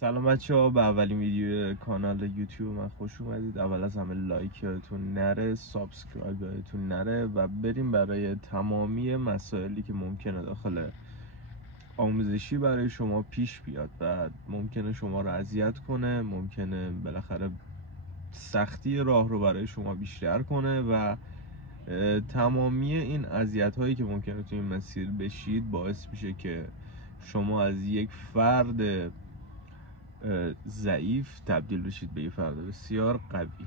سلام بچه‌ها، به اولین ویدیو کانال یوتیوب من خوش اومدید. اول از همه لایک یادتون نره، سابسکرایب یادتون نره و بریم برای تمامی مسائلی که ممکنه داخل آموزشی برای شما پیش بیاد و ممکنه شما رو اذیت کنه، ممکنه بالاخره سختی راه رو برای شما بیشتر کنه و تمامی این اذیت هایی که ممکنه توی این مسیر بشید باعث میشه که شما از یک فرد ضعیف تبدیل بشید به یه فرد بسیار قوی.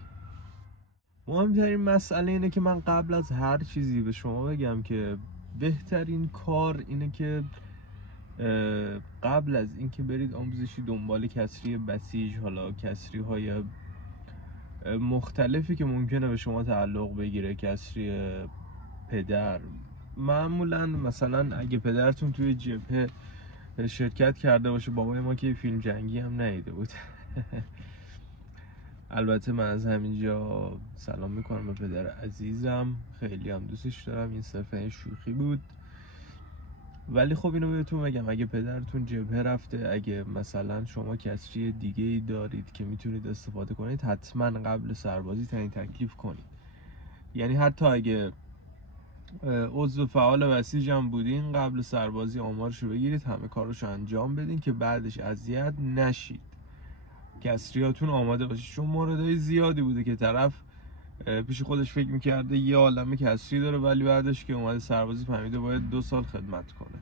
مهمترین مسئله اینه که من قبل از هر چیزی به شما بگم که بهترین کار اینه که قبل از اینکه برید آموزشی دنبال کسری بسیج، حالا کسری های مختلفی که ممکنه به شما تعلق بگیره، کسری پدر، معمولا مثلا اگه پدرتون توی جبهه شرکت کرده باشه، بابای ما که فیلم جنگی هم ندیده بود البته من از همینجا سلام میکنم به پدر عزیزم، خیلی هم دوستش دارم، این صرفا شوخی بود. ولی خب اینو بهتون بگم، اگه پدرتون جبهه رفته، اگه مثلا شما کسری دیگه ای دارید که میتونید استفاده کنید، حتما قبل سربازی تعیین تکلیف کنید. یعنی حتی اگه عضو فعال بسیج هم بودین، قبل سربازی آمارشو بگیرید، همه کارشو انجام بدین که بعدش اذیت نشید، کسریاتون آماده باشید. چون موردهای زیادی بوده که طرف پیش خودش فکر میکرده یه عالمه کسری داره، ولی بعدش که اومده سربازی فهمیده باید 2 سال خدمت کنه.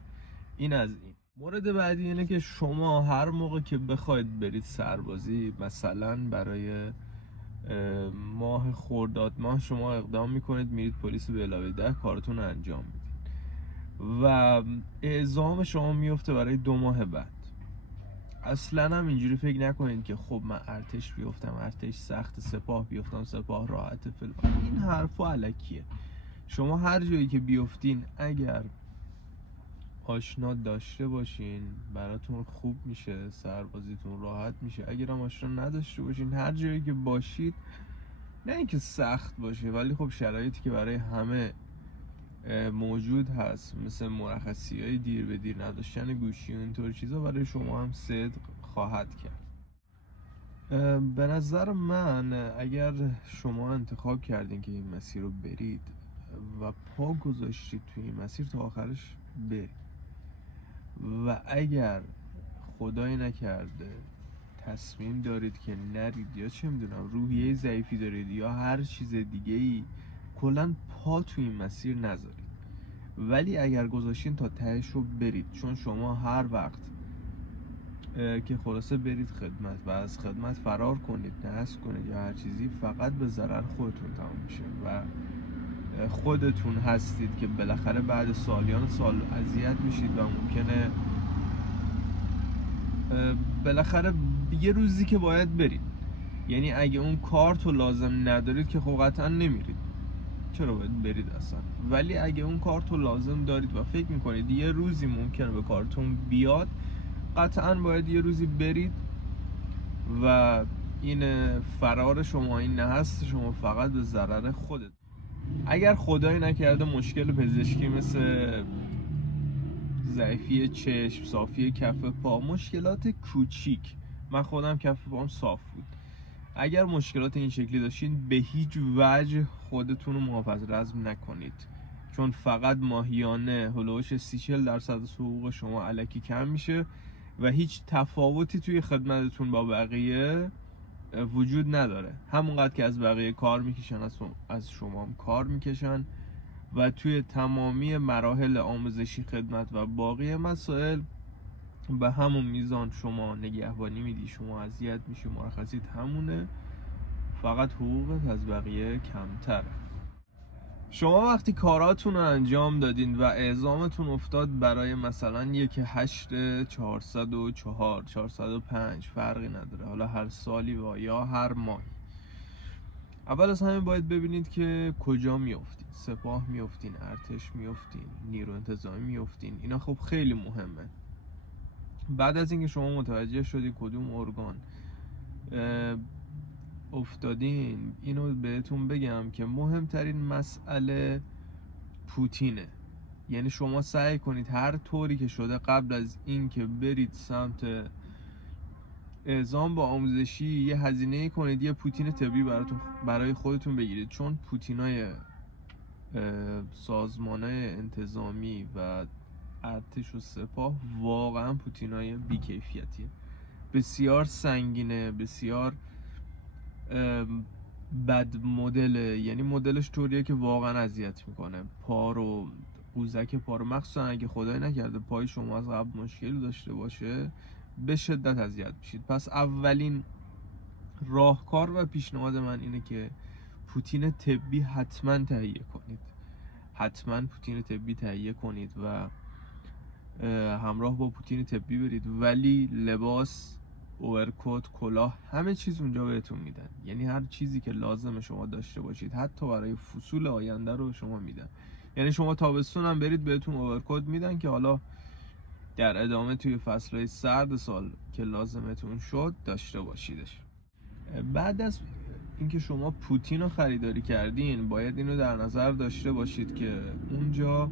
این از این. مورد بعدی اینه که شما هر موقع که بخواید برید سربازی، مثلا برای ماه خرداد ماه شما اقدام میکنید میرید پلیس به علاوه 10 کارتون انجام میدید و اعزام شما میفته برای 2 ماه بعد. اصلا هم اینجوری فکر نکنید که خب من ارتش بیفتم، ارتش سخت، سپاه بیفتم، سپاه راحت فلان. این حرفا الکیه. شما هر جایی که بیفتین اگر آشنا داشته باشین براتون خوب میشه، سربازیتون راحت میشه. اگر هم آشنا نداشته باشین، هر جایی که باشید، نه اینکه سخت باشه ولی خب شرایطی که برای همه موجود هست، مثل مرخصی های دیر به دیر، نداشتن گوشی و اینطور چیزا، برای شما هم صدق خواهد کرد. به نظر من اگر شما انتخاب کردین که این مسیر رو برید و پا گذاشتید توی این مسیر، تا آخرش برید. و اگر خدای نکرده تصمیم دارید که نرید، یا چه میدونم روحیه ضعیفی دارید یا هر چیز دیگه ای، کلا پا توی این مسیر نذارید. ولی اگر گذاشتین تا تهش رو برید، چون شما هر وقت که خلاصه برید خدمت و از خدمت فرار کنید، نحس کنید یا هر چیزی، فقط به ضرر خودتون تمام میشه و خودتون هستید که بالاخره بعد سالیان سال اذیت میشید و ممکنه بالاخره یه روزی که باید برید. یعنی اگه اون کارت رو لازم ندارید که خب قطعا نمیرید، چرا باید برید اصلا؟ ولی اگه اون کارت رو لازم دارید و فکر میکنید یه روزی ممکنه به کارتون بیاد، قطعا باید یه روزی برید و این فرار شما، این نحس شما، فقط به ضرر خودت. اگر خدای نکرده مشکل پزشکی مثل ضعیفی چشم، صافی کف پا، مشکلات کوچیک، من خودم کف پام صاف بود، اگر مشکلات این شکلی داشتین، به هیچ وجه خودتون رو محافظ رزم نکنید، چون فقط ماهیانه هلوش 30-40% از حقوق شما الکی کم میشه و هیچ تفاوتی توی خدمتتون با بقیه وجود نداره. همونقدر که از بقیه کار میکشن، از شما هم کار میکشن و توی تمامی مراحل آموزشی، خدمت و باقی مسائل به همون میزان شما نگهبانی میدی، شما اذیت میشی، مرخصیت همونه، فقط حقوقت از بقیه کمتره. شما وقتی کاراتون رو انجام دادین و اعزامتون افتاد برای مثلا 1/8/404 405، فرقی نداره، حالا هر سالی و یا هر ماهی، اول از همه باید ببینید که کجا میافتین. سپاه میافتین، ارتش میافتین، نیرو انتظامی میافتین، اینا خب خیلی مهمه. بعد از اینکه شما متوجه شدی کدوم ارگان افتادین، اینو بهتون بگم که مهمترین مسئله پوتینه. یعنی شما سعی کنید هر طوری که شده قبل از اینکه برید سمت اعزام با آموزشی یه هزینه کنید یه پوتین طبی برای خودتون بگیرید، چون پوتینای سازمانای انتظامی و ارتش و سپاه واقعا پوتینای بیکیفیتیه، بسیار سنگینه، بسیار بد مدله. یعنی مدلش طوریه که واقعا اذیت میکنه. پا رو، قوزک پا رو، مخصوصا اگه خدای نکرده پای شما از قبل مشکل داشته باشه، به شدت اذیت میشید. پس اولین راهکار و پیشنهاد من اینه که پوتین طبی حتما تهیه کنید. حتما پوتین طبی تهیه کنید و همراه با پوتین طبی برید، ولی لباس، اوورکوت، کلاه، همه چیز اونجا بهتون میدن. یعنی هر چیزی که لازم شما داشته باشید حتی برای فصول آینده رو شما میدن. یعنی شما تابستون هم برید بهتون اوورکوت میدن که حالا در ادامه توی فصلهای سرد سال که لازمتون شد داشته باشیدش. بعد از اینکه شما پوتین رو خریداری کردین، باید اینو در نظر داشته باشید که اونجا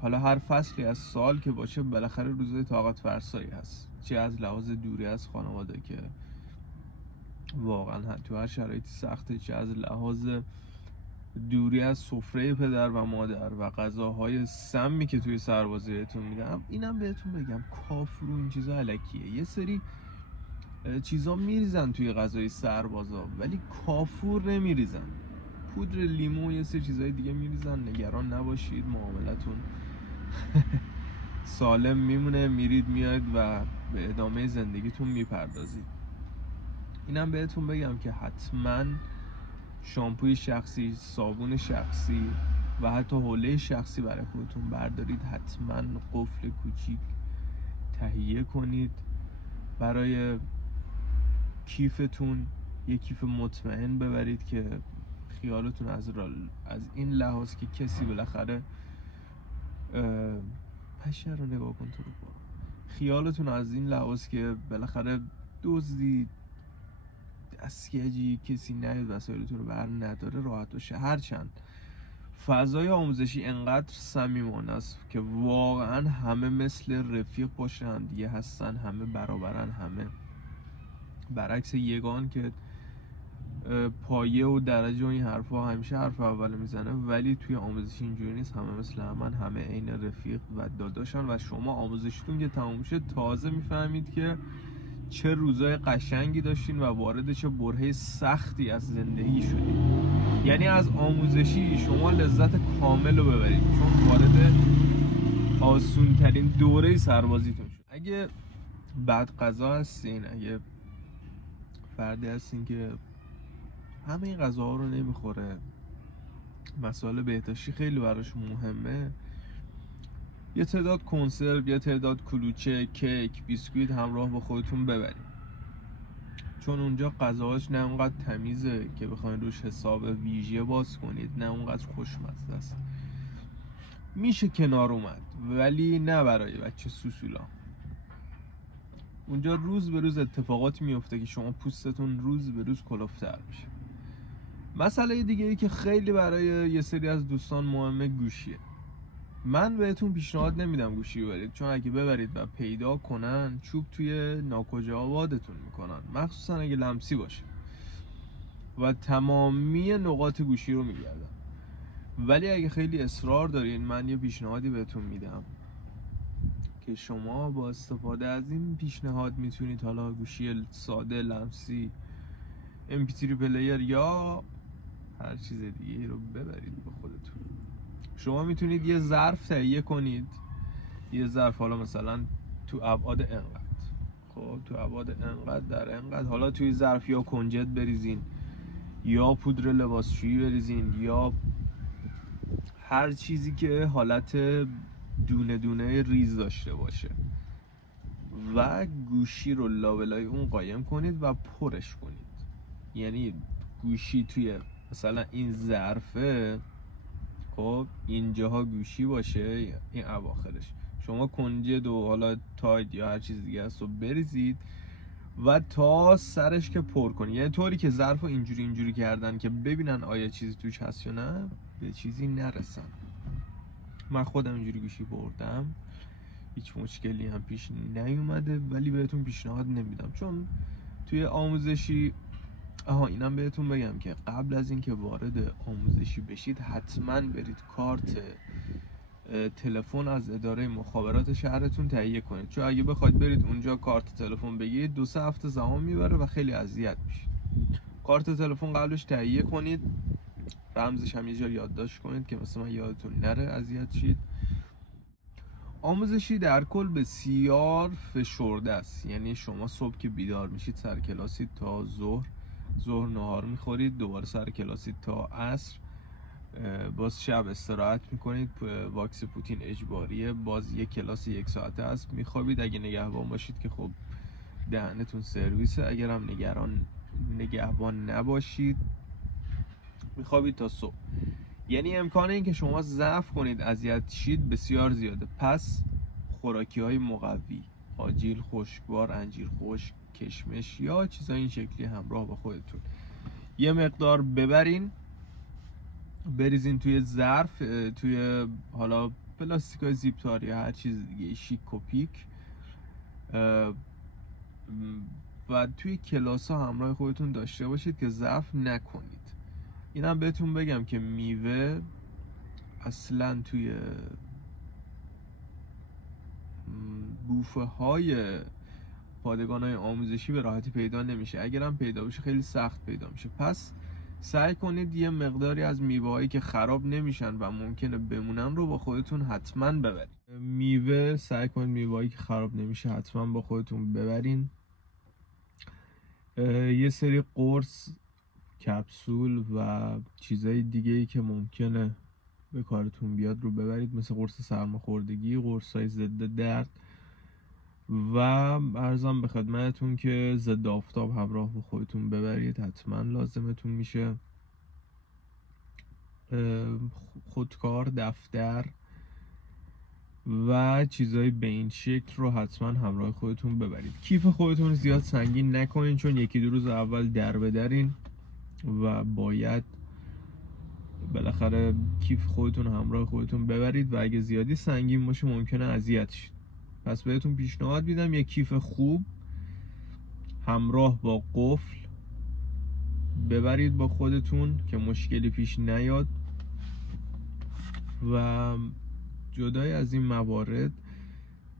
حالا هر فصلی از سال که باشه بالاخره روزهای طاقت فرسایی هست، چه از لحاظ دوری از خانواده که واقعا تو هر شرایطی سخته، چه از لحاظ دوری از سفره پدر و مادر و غذاهای سمی که توی سربازی بهتون میدم. اینم بهتون بگم کافر و این چیزا الکیه. یه سری چیزا میریزن توی غذای سربازا ولی کافور نمیریزن. پودر لیمو و یه سری چیزای دیگه میریزن. نگران نباشید، معاملتون سالم میمونه، میرید میاید و به ادامه زندگیتون میپردازید. اینم بهتون بگم که حتما شامپوی شخصی، صابون شخصی و حتی حوله شخصی برای خودتون بردارید. حتما قفل کوچیک تهیه کنید برای کیفتون. یه کیف مطمئن ببرید که خیالتون از این لحاظ که کسی بالاخره پشه رو نگاه کن تو رو برو، خیالتون از این لحاظ که بالاخره دزدی، دستگیجی، کسی نیاد وسایلتون رو بر نداره راحت باشه. هرچند فضای آموزشی انقدر صمیمانه است که واقعا همه مثل رفیق باشه هم دیگه هستن، همه برابرن، همه برعکس یگان که پایه و درجه و این حرفا همیشه حرف اول میزنه، ولی توی آموزشی اینجوری نیست. همه مثل همه عین رفیق و داداشن و شما آموزشتون که تموم شه تازه میفهمید که چه روزای قشنگی داشتین و وارد چه برهه سختی از زندگی شدید. یعنی از آموزشی شما لذت کامل رو ببرید، چون وارد آسون ترین دوره سربازیتون شد. اگه بعد غذا هستین، اگه فردی هستین که همه این غذاها رو نمیخوره، مسائل بهداشتی خیلی براش مهمه، یه تعداد کنسرو، یه تعداد کلوچه، کیک، بیسکویت همراه با خودتون ببرید، چون اونجا غذاهاش نه اونقدر تمیزه که بخواید روش حساب ویژه باز کنید، نه اونقدر خوشمزه است. میشه کنار اومد ولی نه برای بچه سوسولا. اونجا روز به روز اتفاقات میفته که شما پوستتون روز به روز کلفتر میشه. مسئله دیگه ای که خیلی برای یه سری از دوستان مهمه گوشیه. من بهتون پیشنهاد نمیدم گوشی ببرید، چون اگه ببرید و پیدا کنن چوب توی ناکجا آبادتون میکنن، مخصوصا اگه لمسی باشه و تمامی نقاط گوشی رو میگردن. ولی اگه خیلی اصرار دارین، من یه پیشنهادی بهتون میدم که شما با استفاده از این پیشنهاد میتونید حالا گوشی ساده، لمسی، MP3 پلیر یا هر چیز دیگه رو ببرید با خودتون. شما میتونید یه ظرف تهیه کنید، یه ظرف حالا مثلا تو ابعاد انقدر، خب تو ابعاد انقدر در انقدر، حالا توی ظرف یا کنجد بریزین یا پودر لباسشویی بریزین یا هر چیزی که حالت دونه دونه ریز داشته باشه و گوشی رو لابلای اون قایم کنید و پرش کنید. یعنی گوشی توی مثلا این ظرفه، خب اینجاها گوشی باشه، این اواخرش شما کنجد و حالا تاید یا هر چیز دیگه هست رو بریزید و تا سرش که پر کنید. یعنی طوری که ظرف رو اینجوری کردن که ببینن آیا چیزی توش هست یا نه، به چیزی نرسن. من خودم اینجوری گوشی بردم، هیچ مشکلی هم پیش نیومده، ولی بهتون پیشنهاد نمیدم، چون توی آموزشی اینم بهتون بگم که قبل از اینکه وارد آموزشی بشید حتما برید کارت تلفن از اداره مخابرات شهرتون تهیه کنید، چون اگه بخواید برید اونجا کارت تلفن بگیرید 2-3 هفته زمان میبره و خیلی اذیت میشید. کارت تلفن قبلش تهیه کنید، رمزش هم یه جا یادداشت کنید که مثلا من یادتون نره اذیت شید. آموزشی در کل بسیار فشرده است، یعنی شما صبح که بیدار میشید سر کلاسید تا ظهر نهار میخورید، دوباره سر کلاسید تا عصر، باز شب استراحت میکنید، واکس پوتین اجباریه، باز یک کلاس 1 ساعته است، میخوابید. اگه نگهبان باشید که خب دهنتون سرویسه، اگر هم نگهبان نباشید میخوابید تا صبح. یعنی امکان این که شما ضعف کنید، اذیت شید بسیار زیاده. پس خوراکی های مقوی، آجیل، خشکبار، انجیر خشک، کشمش یا چیزای این شکلی همراه با خودتون یه مقدار ببرین، بریزین توی ظرف، توی حالا پلاستیکای زیپتار یا هر چیز دیگه شیک و پیک، و توی کلاس ها همراه خودتون داشته باشید که ضعف نکنید. اینم بهتون بگم که میوه اصلا توی بوفه های پادگان های آموزشی به راحتی پیدا نمیشه، اگرم پیدا بشه خیلی سخت پیدا میشه. پس سعی کنید یه مقداری از میوه هایی که خراب نمیشن و ممکنه بمونن رو با خودتون حتما ببرید. سعی کنید میوه هایی که خراب نمیشه حتما با خودتون ببرین. یه سری قرص، کپسول و چیزای دیگه ای که ممکنه به کارتون بیاد رو ببرید، مثل قرص سرماخوردگی، قرصای ضد درد، و عرضم به خدمتتون که ضد آفتاب همراه با خودتون ببرید، حتما لازمتون میشه. خودکار، دفتر و چیزای به این شکل رو حتما همراه خودتون ببرید. کیف خودتون زیاد سنگین نکنین، چون 1-2 روز اول در بدرین و باید بالاخره کیف خودتون همراه خودتون ببرید و اگه زیادی سنگین باشه ممکنه اذیت شید. پس بهتون پیشنهاد میدم یک کیف خوب همراه با قفل ببرید با خودتون که مشکلی پیش نیاد. و جدای از این موارد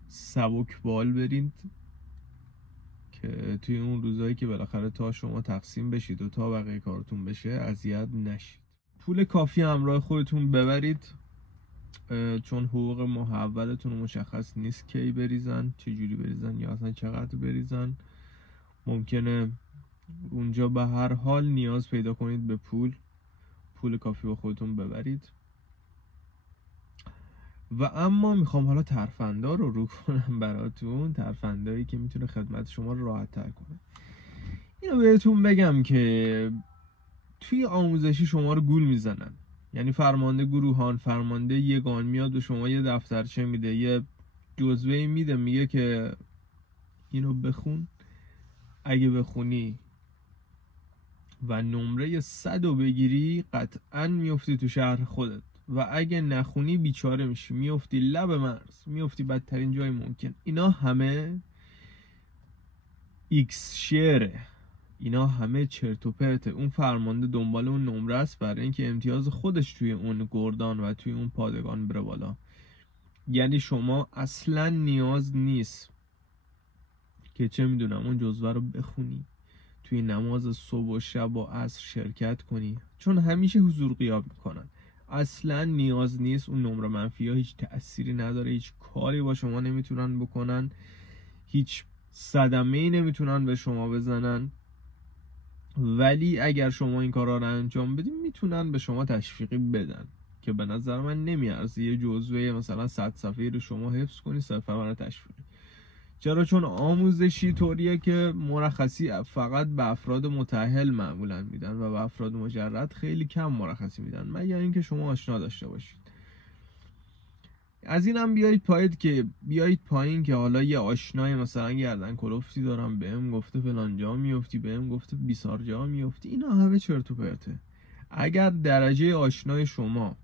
سبک بال برید که توی اون روزایی که بالاخره تا شما تقسیم بشید و تا بقیه کارتون بشه اذیت نشید. پول کافی همراه خودتون ببرید، چون حقوق محولتون مشخص نیست کی بریزن، چجوری بریزن یا اصلا چقدر بریزن. ممکنه اونجا به هر حال نیاز پیدا کنید به پول کافی با خودتون ببرید. و اما میخوام حالا ترفندا رو کنم براتون، ترفندایی که میتونه خدمت شما رو راحت تر کنه. اینو بهتون بگم که توی آموزشی شما رو گول میزنن، یعنی فرمانده گروهان، فرمانده یگان میاد به شما یه دفترچه میده، یه جزوه میده، میگه که اینو بخون، اگه بخونی و نمره 100 رو بگیری قطعا میفتی تو شهر خودت، و اگه نخونی بیچاره میشی، میفتی لب مرز، میفتی بدترین جای ممکن. اینا همه ایکس شعره، اینا همه چرت و پرته. اون فرمانده دنبال اون نمره است برای اینکه امتیاز خودش توی اون گردان و توی اون پادگان بره بالا. یعنی شما اصلا نیاز نیست که چه میدونم اون جزوه رو بخونی، توی نماز صبح و شب و عصر شرکت کنی، چون همیشه حضور غیاب میکنن. اصلا نیاز نیست. اون نمره منفی ها هیچ تأثیری نداره، هیچ کاری با شما نمیتونن بکنن، هیچ صدمه‌ای نمیتونن به شما بزنن. ولی اگر شما این کارا رو انجام بدین میتونن به شما تشویقی بدن که به نظر من نمیارزه یه جزوه مثلا 100 صفحه‌ای رو شما حفظ کنی صرفا برای تشویقی. چرا؟ چون آموزشی طوریه که مرخصی فقط به افراد متأهل معمولا میدن و به افراد مجرد خیلی کم مرخصی میدن، مگر اینکه شما آشنا داشته باشید. از اینم بیایید پایین که حالا یه آشنای مثلا گردن کلفتی دارم، بهم گفته فلان جا میافتی، بهم گفته بیسار جا میافتی. اینا همه چرت و پرته. اگر درجه آشنای شما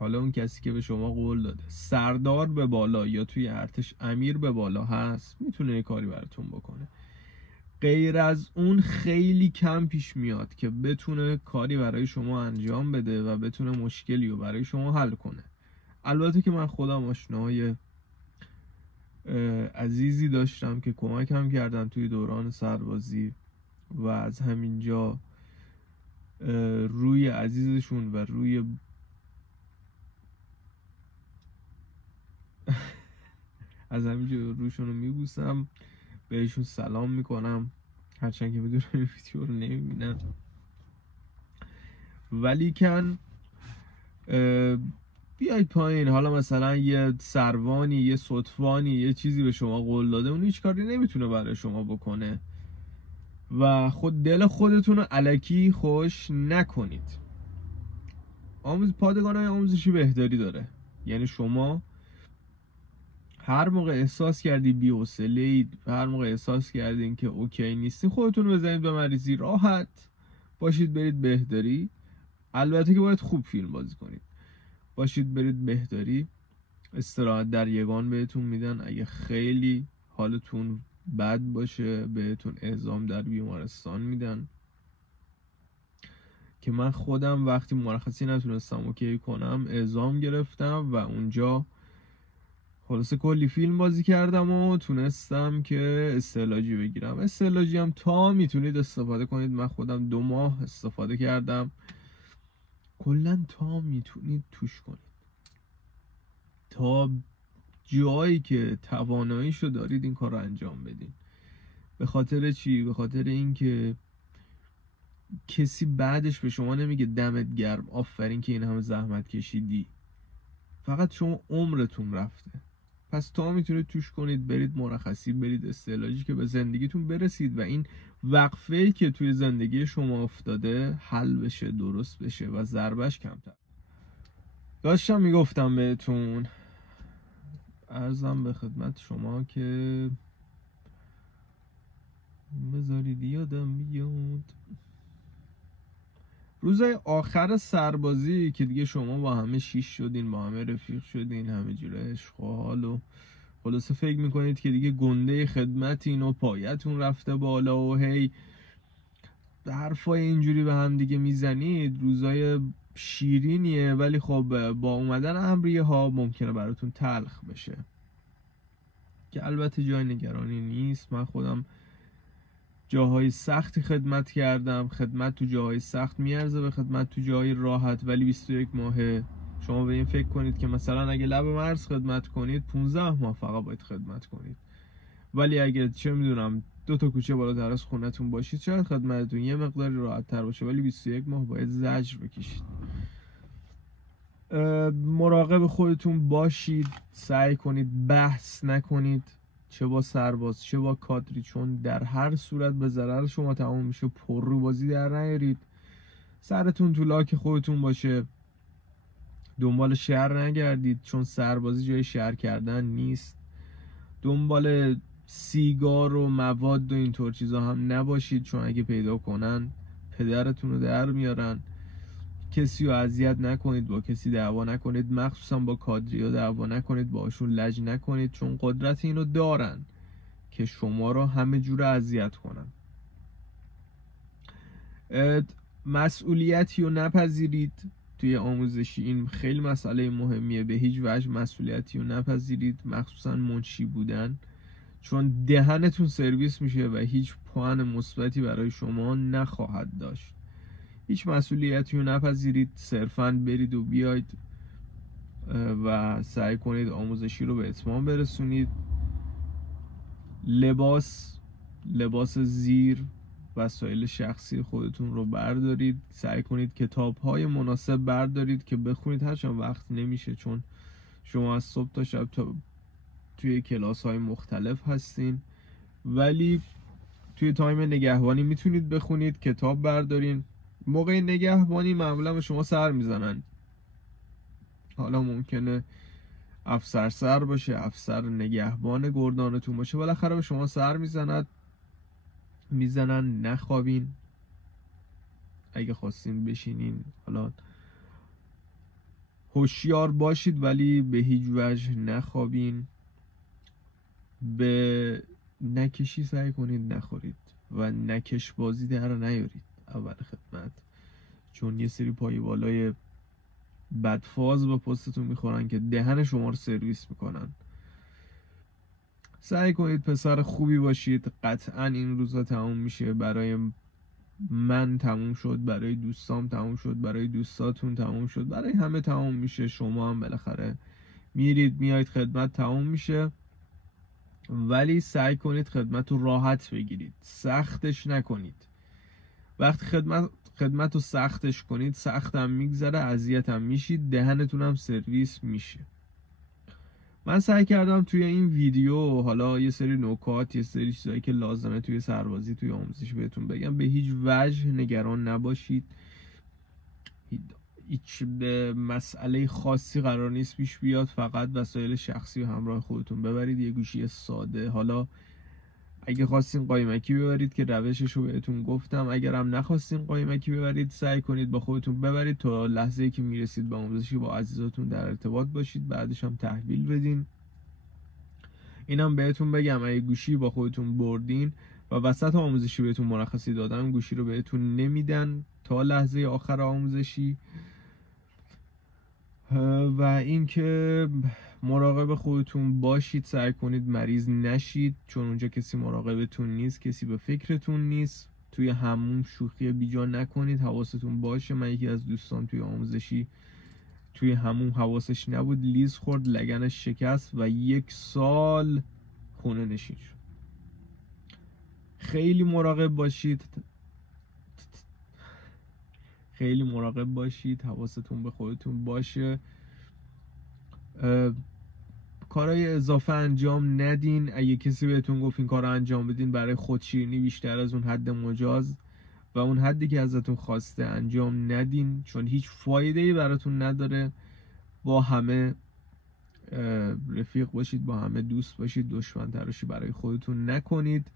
حالا اون کسی که به شما قول داده سردار به بالا یا توی ارتش امیر به بالا هست میتونه یه کاری براتون بکنه. غیر از اون خیلی کم پیش میاد که بتونه کاری برای شما انجام بده و بتونه مشکلی رو برای شما حل کنه. البته که من خودم آشناهای عزیزی داشتم که کمکم کردن توی دوران سربازی و از همینجا روی عزیزشون و روی از همینجا روشون رو میبوسم، بهشون سلام میکنم، هرچند که بدون این ویدیو رو نمیبینن. ولی کن بیاید پایین، حالا مثلا یه سروانی، یه صدفانی، یه چیزی به شما قول داده، اون هیچ کاری نمیتونه برای شما بکنه و خود دل خودتون رو الکی خوش نکنید. پادگان‌های آموزشی بهداری داره، یعنی شما هر موقع احساس کردی بی‌حوصله‌اید، هر موقع احساس کردین که اوکی نیستین، خودتون رو بزنید به مریضی، راحت باشید برید بهداری. البته که باید خوب فیلم بازی کنید، باشید برید بهداری. استراحت در یگان بهتون میدن، اگه خیلی حالتون بد باشه بهتون اعزام در بیمارستان میدن، که من خودم وقتی مرخصی نتونستم اوکی کنم اعزام گرفتم و اونجا خلاصه کلی فیلم بازی کردم و تونستم که استعلاجی بگیرم. استعلاجی هم تا میتونید استفاده کنید، من خودم 2 ماه استفاده کردم، کلا تا میتونید توش کنید، تا جایی که تواناییشو دارید این کار رو انجام بدین. به خاطر چی؟ به خاطر اینکه کسی بعدش به شما نمیگه دمت گرم، آفرین که این همه زحمت کشیدی، فقط شما عمرتون رفته. پس تا میتونید توش کنید، برید مرخصی، برید استعلاجی که به زندگیتون برسید و این وقفه‌ای که توی زندگی شما افتاده حل بشه، درست بشه و ضربش کمتر. داشتم میگفتم بهتون، عرضم به خدمت شما که بذارید یادم بیاد روزای آخر سربازی که دیگه شما با همه شیش شدین، با همه رفیق شدین، همه جوره عشق و حال و خلاصه فکر میکنید که دیگه گنده خدمتین و پایتون رفته بالا و هی حرفای اینجوری به هم دیگه میزنید. روزای شیرینیه ولی خب با اومدن امریه ها ممکنه براتون تلخ بشه، که البته جای نگرانی نیست. من خودم جاهای سختی خدمت کردم، خدمت تو جاهای سخت میارزه به خدمت تو جاهای راحت. ولی 21 ماهه شما به این فکر کنید که مثلا اگه لب مرز خدمت کنید 15 ماه فقط باید خدمت کنید، ولی اگه چه میدونم 2 تا کوچه بالاتر از خونتون باشید شاید خدمتتون یه مقداری راحت تر باشه، ولی 21 ماه باید زجر بکشید. مراقب خودتون باشید، سعی کنید بحث نکنید، چه با سرباز چه با کادری، چون در هر صورت به ضرر شما تمام میشه. پررو بازی در نیارید، سرتون تو لاک خودتون باشه، دنبال شهر نگردید چون سربازی جای شهر کردن نیست. دنبال سیگار و مواد و اینطور چیزا هم نباشید، چون اگه پیدا کنن پدرتون رو در میارن. کسی رو اذیت نکنید، با کسی دعوا نکنید، مخصوصا با کادریا دعوا نکنید، باشون لج نکنید، چون قدرت اینو دارن که شما رو همه جور اذیت کنن. مسئولیتی رو نپذیرید توی آموزشی، این خیلی مسئله مهمیه. به هیچ وجه مسئولیتی رو نپذیرید، مخصوصا منشی بودن، چون دهنتون سرویس میشه و هیچ پوان مثبتی برای شما نخواهد داشت. هیچ مسئولیتی رو نپذیرید، صرفاً برید و بیاید و سعی کنید آموزشی رو به اتمام برسونید. لباس زیر، وسایل شخصی خودتون رو بردارید، سعی کنید کتاب‌های مناسب بردارید که بخونید، هرچند وقت نمیشه چون شما از صبح تا شب توی کلاس‌های مختلف هستین، ولی توی تایم نگهبانی میتونید بخونید، کتاب بردارین. موقع نگهبانی معمولا به شما سر میزنن، حالا ممکنه افسر سر باشه، افسر نگهبان گردانتون باشه، بالاخره به شما سر میزنن. نخوابین، اگه خواستین بشینین، حالا هوشیار باشید ولی به هیچ وجه نخوابین. به نکشی سعی کنید نخورید و نکش بازی در نیارید اول خدمت، چون یه سری پای بالای بدفاز به پستتون میخورن که دهن شما رو سرویس میکنن. سعی کنید پسر خوبی باشید. قطعا این روزا تموم میشه. برای من تموم شد، برای دوستام تموم شد، برای دوستاتون تموم شد، برای همه تموم میشه. شما هم بالاخره میرید میایید خدمت تموم میشه، ولی سعی کنید خدمت رو راحت بگیرید، سختش نکنید. وقتی خدمت رو سختش کنید، سخت هم میگذره، اذیت هم میشید، دهنتون هم سرویس میشه. من سعی کردم توی این ویدیو حالا یه سری نکات، یه سری چیزایی که لازمه توی سربازی، توی آموزش بهتون بگم. به هیچ وجه نگران نباشید، هیچ به مسئله خاصی قرار نیست پیش بیاد. فقط وسایل شخصی و همراه خودتون ببرید. یه گوشی ساده، حالا اگه خواستین قایمکی ببرید که روشش رو بهتون گفتم، اگر هم نخواستین قایمکی ببرید سعی کنید با خودتون ببرید تا لحظه‌ای که میرسید به آموزشی با عزیزاتون در ارتباط باشید، بعدش هم تحویل بدین. اینم بهتون بگم اگه گوشی با خودتون بردین و وسط آموزشی بهتون مرخصی دادن، گوشی رو بهتون نمیدن تا لحظه آخر آموزشی. و اینکه مراقب خودتون باشید، سعی کنید مریض نشید، چون اونجا کسی مراقبتون نیست، کسی به فکرتون نیست. توی هموم شوخی بیجا نکنید، حواستون باشه. من یکی از دوستان توی آموزشی توی هموم حواسش نبود، لیز خورد، لگنش شکست و 1 سال خونه نشین شد. خیلی مراقب باشید، خیلی مراقب باشید، حواستون به خودتون باشه. کارهای اضافه انجام ندین. اگه کسی بهتون گفت این کار رو انجام بدین برای خودشیرینی بیشتر از اون حد مجاز و اون حدی که ازتون خواسته انجام ندین، چون هیچ فایده‌ای براتون نداره. با همه رفیق باشید، با همه دوست باشید، دشمن تراشی برای خودتون نکنید،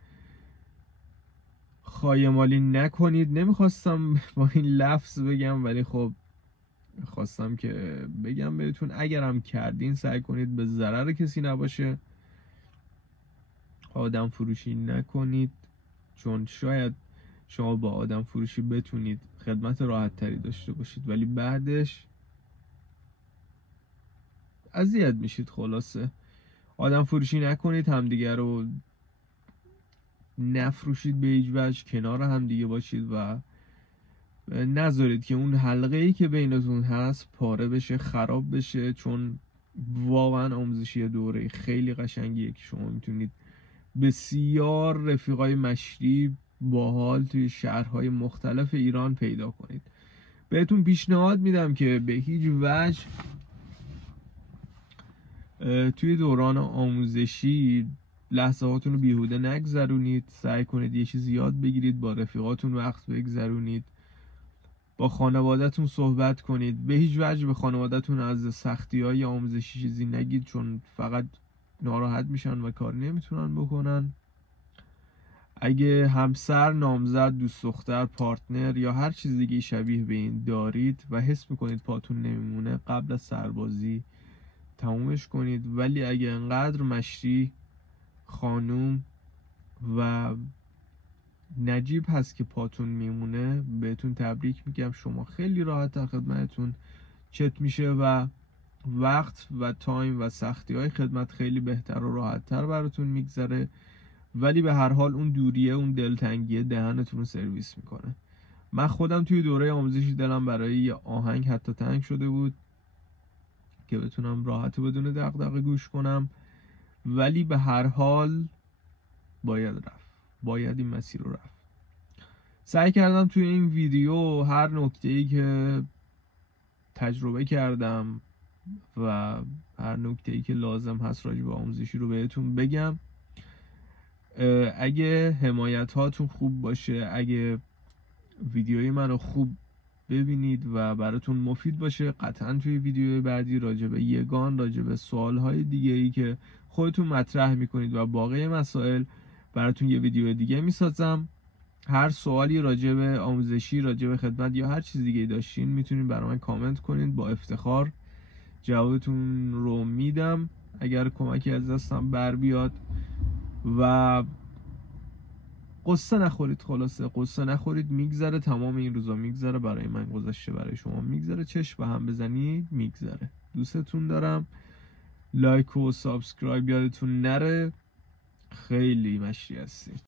خایمالی نکنید. نمیخواستم با این لفظ بگم ولی خب خواستم که بگم بهتون. اگرم کردین سعی کنید به ضرر کسی نباشه. آدم فروشی نکنید، چون شاید شما با آدم فروشی بتونید خدمت راحت تری داشته باشید ولی بعدش اذیت میشید. خلاصه آدم فروشی نکنید، همدیگه رو نفروشید به هیچ وجه، کنار همدیگه باشید و نذارید که اون حلقه ای که بینتون هست پاره بشه، خراب بشه، چون واقعا آموزشی دوره خیلی قشنگیه که شما میتونید بسیار رفیقای مشری باحال توی شهرهای مختلف ایران پیدا کنید. بهتون پیشنهاد میدم که به هیچ وجه توی دوران آموزشی لحظه هاتون رو بیهوده نگذرونید. سعی کنید یه چیز یاد بگیرید، با رفیقاتون وقت بگذرونید، با خانواده‌تون صحبت کنید. به هیچ وجه به خانواده‌تون از سختی‌های آموزشی چیزی نگید، چون فقط ناراحت میشن و کار نمیتونن بکنن. اگه همسر، نامزد، دوست دختر، پارتنر یا هر چیز دیگه شبیه به این دارید و حس میکنید پاتون نمیمونه، قبل از سربازی تمومش کنید. ولی اگه انقدر مشری، خانوم و نجیب هست که پاتون میمونه، بهتون تبریک میگم. شما خیلی راحت در خدمتتون چت میشه و وقت و تایم و سختی های خدمت خیلی بهتر و راحت تر براتون میگذره. ولی به هر حال اون دوریه، اون دلتنگیه دهنتون رو سرویس میکنه. من خودم توی دوره آموزشی دلم برای یه آهنگ حتی تنگ شده بود که بتونم راحت و بدون دغدغه گوش کنم، ولی به هر حال باید رفت، باید این مسیر رو رفت. سعی کردم توی این ویدیو هر نکته‌ای که تجربه کردم و هر نکته‌ای که لازم هست راجع به آموزشی رو بهتون بگم. اگه حمایت هاتون خوب باشه، اگه ویدیوی منو خوب ببینید و براتون مفید باشه، قطعا توی ویدیوی بعدی راجع به یگان، راجع به سوالهای دیگه‌ای که خودتون مطرح میکنید و باقی مسائل براتون یه ویدیو دیگه میسازم. هر سوالی راجع به آموزشی، راجع به خدمت یا هر چیز دیگه داشتین میتونید برای من کامنت کنید. با افتخار جوابتون رو میدم اگر کمکی از دستم بر بیاد. و قصه نخورید، خلاصه قصه نخورید، میگذره، تمام این روزا میگذره، برای من گذشته، برای شما میگذره، چشم به هم بزنید میگذره. دوستتون دارم. لایک و سابسکرایب یادتون نره. خیلی مشتی هستید.